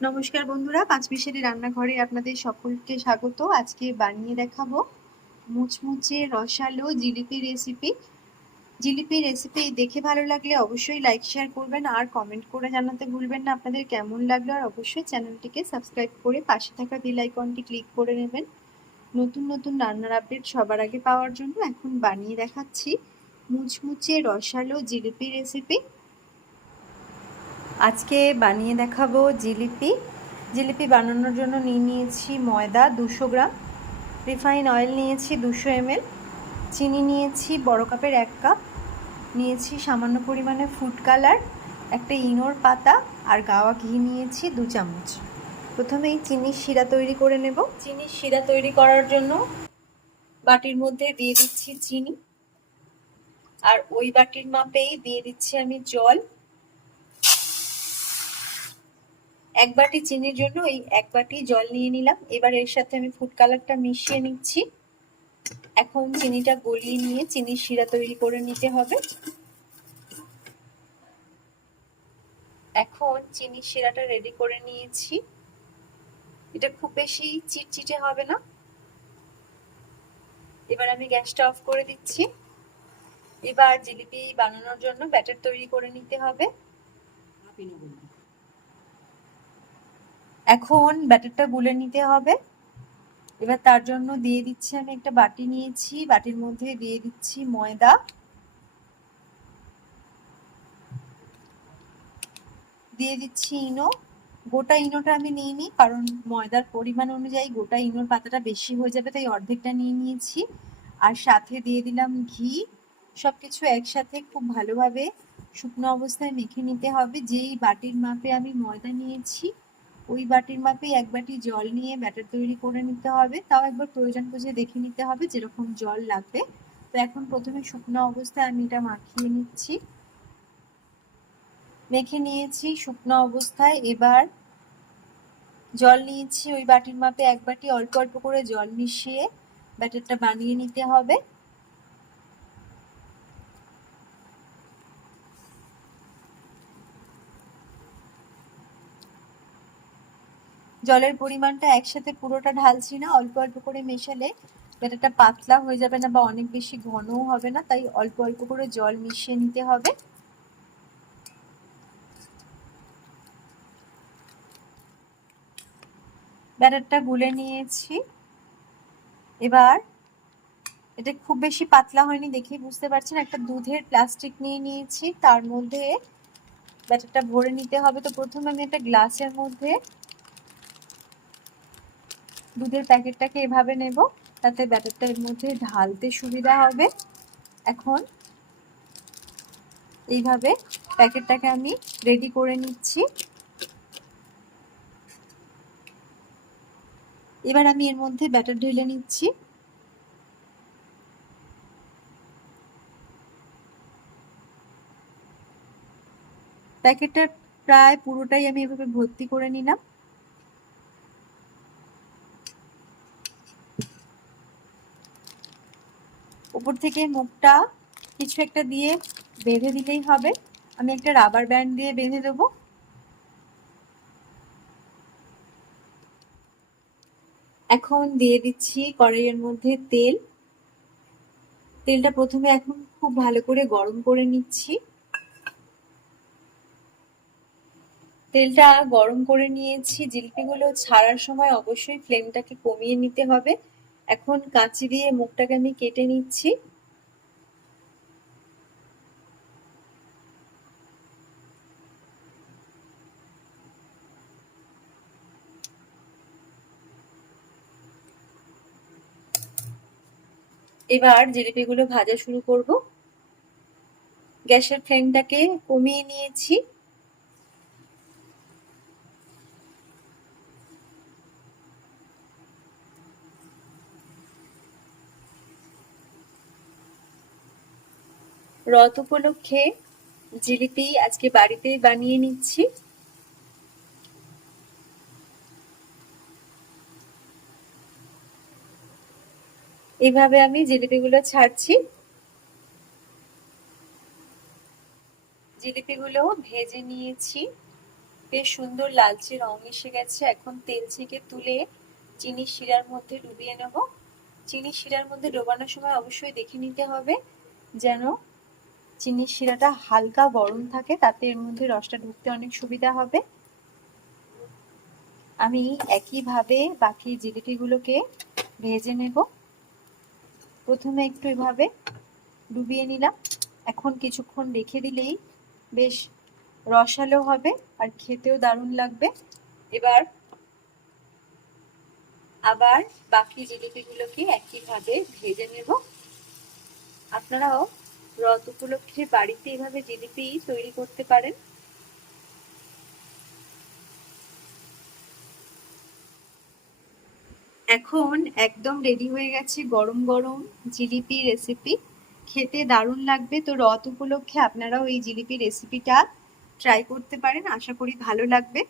নমস্কার বন্ধুরা, পাঁচ মিশালি রান্নাঘরে আপনাদের সকলকে স্বাগত। আজকে বানিয়ে দেখাবো মুচমুচে রসালো জিলিপি রেসিপি জিলিপি রেসিপি দেখে ভালো লাগলে অবশ্যই লাইক শেয়ার করবেন আর কমেন্ট করে জানাতে ভুলবেন না। আপনাদের কেমন লাগল আর অবশ্যই চ্যানেলটিকে সাবস্ক্রাইব করে পাশে থাকা বেল আইকনটি ক্লিক করে নেবেন। নতুন নতুন রান্নার আপডেট সবার আগে পাওয়ার জন্য এখন বানিয়ে দেখাচ্ছি মুচমুচে রসালো জিলিপি রেসিপি আজকে বানিয়ে দেখাবো জিলিপি। জিলিপি বানানোর জন্য নিয়ে নিয়েছি ময়দা দুশো গ্রাম। রিফাইন অয়েল নিয়েছি দুশো এমএল। চিনি নিয়েছি বড় কাপের এক কাপ। নিয়েছি সামান্য পরিমাণে ফুড কালার, একটা ইনোর পাতা আর গাওয়া ঘি নিয়েছি দু চামচ। প্রথমে এই চিনির শিরা তৈরি করে নেব। চিনির শিরা তৈরি করার জন্য বাটির মধ্যে দিয়ে দিচ্ছি চিনি। আর ওই বাটির মাপেই দিয়ে দিচ্ছি আমি জল। এক বাটি চিনির জন্য এই এক বাটি জল নিয়ে নিলাম। এবার এর সাথে আমি ফুড কালারটা মিশিয়ে নিচ্ছি। এখন চিনিটা গলিয়ে নিয়ে চিনির শিরা তৈরি করে নিতে হবে। এখন চিনির শিরাটা রেডি করে নিয়েছি। এটা খুব বেশি চিটচিটে হবে না। এবার আমি গ্যাসটা অফ করে দিচ্ছি। এবার জিলিপি বানানোর জন্য ব্যাটার তৈরি করে নিতে হবে। এখন ব্যাটারটা গুলে নিতে হবে। এবার তার জন্য দিয়ে দিচ্ছি আমি একটা বাটি নিয়েছি। বাটির মধ্যে দিয়ে দিচ্ছি ময়দা। দিয়ে দিচ্ছি ইনো। গোটা ইনোটা আমি নিয়ে নিই, কারণ ময়দার পরিমাণ অনুযায়ী গোটা ইনোর পাতাটা বেশি হয়ে যাবে, তাই অর্ধেকটা নিয়ে নিয়েছি। আর সাথে দিয়ে দিলাম ঘি। সব কিছু একসাথে খুব ভালোভাবে শুকনো অবস্থায় মেখে নিতে হবে। যেই বাটির মাপে আমি ময়দা নিয়েছি ওই বাটির মাপে এক বাটি জল নিয়ে ব্যাটার তৈরি করে নিতে হবে। তাও একবার প্রয়োজন বুঝে দেখে নিতে হবে যেরকম জল লাগবে। তো এখন প্রথমে শুকনো অবস্থায় আমি এটা মাখিয়ে নিচ্ছি। মেখে নিয়েছি শুকনো অবস্থায়। এবার জল নিয়েছি ওই বাটির মাপে এক বাটি অল্প অল্প করে জল মিশিয়ে ব্যাটারটা বানিয়ে নিতে হবে। জলের পরিমাণটা একসাথে পুরোটা ঢালছি না, অল্প অল্প করে মেশালে ব্যাটারটা পাতলা হয়ে যাবে না বা অনেক বেশি ঘনও হবে না, তাই অল্প অল্প করে জল মিশিয়ে নিতে হবে। ব্যাটারটা গুলে নিয়েছি। এবার এটা খুব বেশি পাতলা হয়নি দেখেই বুঝতে পারছেন, একটা দুধের প্লাস্টিক নিয়ে নিয়েছি, তার মধ্যে ব্যাটারটা ভরে নিতে হবে। তো প্রথমে আমি একটা গ্লাসের মধ্যে দুধের প্যাকেটটাকে এভাবে নেব, তাতে ব্যাটারটা এর মধ্যে ঢালতে সুবিধা হবে। এখন এইভাবে প্যাকেটটাকে আমি রেডি করে নিচ্ছি। এবার আমি এর মধ্যে ব্যাটার ঢেলে নিচ্ছি। প্যাকেটটা প্রায় পুরোটাই আমি এভাবে ভর্তি করে নিলাম। উপর থেকে মুখটা কিছু একটা দিয়ে বেঁধে দিলেই হবে। আমি একটা রাবার ব্যান্ড দিয়ে বেঁধে দেবো। এখন দিয়ে দিচ্ছি কড়াইয়ের মধ্যে তেল। তেলটা প্রথমে এখন খুব ভালো করে গরম করে নিচ্ছি। তেলটা গরম করে নিয়েছি। জিলিপিগুলো ছাড়ার সময় অবশ্যই ফ্লেমটাকে কমিয়ে নিতে হবে। এখন কাঁচি দিয়ে মুখটাকে আমি কেটে নিচ্ছি। এবার জিলিপিগুলো ভাজা শুরু করব। গ্যাসের ফ্লেমটাকে কমিয়ে নিয়েছি। রথ উপলক্ষে জিলিপি আজকে বাড়িতে বানিয়ে নিচ্ছি। এভাবে আমি জিলিপিগুলো ছাড়ছি। জিলিপিগুলো ভেজে নিয়েছি। বেশ সুন্দর লালচে রং এসে গেছে। এখন তেল থেকে তুলে চিনি শিরার মধ্যে ডুবিয়ে নেব। চিনি শিরার মধ্যে ডোবানোর সময় অবশ্যই দেখে নিতে হবে যেন চিনির শিরাটা হালকা গরম থাকে, তাতে এর মধ্যে রসটা ঢুকতে অনেক সুবিধা হবে। আমি একইভাবে বাকি জিলিপিগুলোকে ভেজে নেব। প্রথমে একটু এভাবে ডুবিয়ে নিলাম। এখন কিছুক্ষণ রেখে দিলেই বেশ রসালো হবে আর খেতেও দারুণ লাগবে। এবার আবার বাকি জিলিপিগুলোকে একইভাবে ভেজে নেব। আপনারাও রথ উপলক্ষে বাড়িতে এভাবে জিলিপি তৈরি করতে পারেন? এখন একদম রেডি হয়ে গেছে গরম গরম জিলিপি রেসিপি খেতে দারুণ লাগবে। তো রথ উপলক্ষে আপনারাও এই জিলিপি রেসিপিটা ট্রাই করতে পারেন। আশা করি ভালো লাগবে।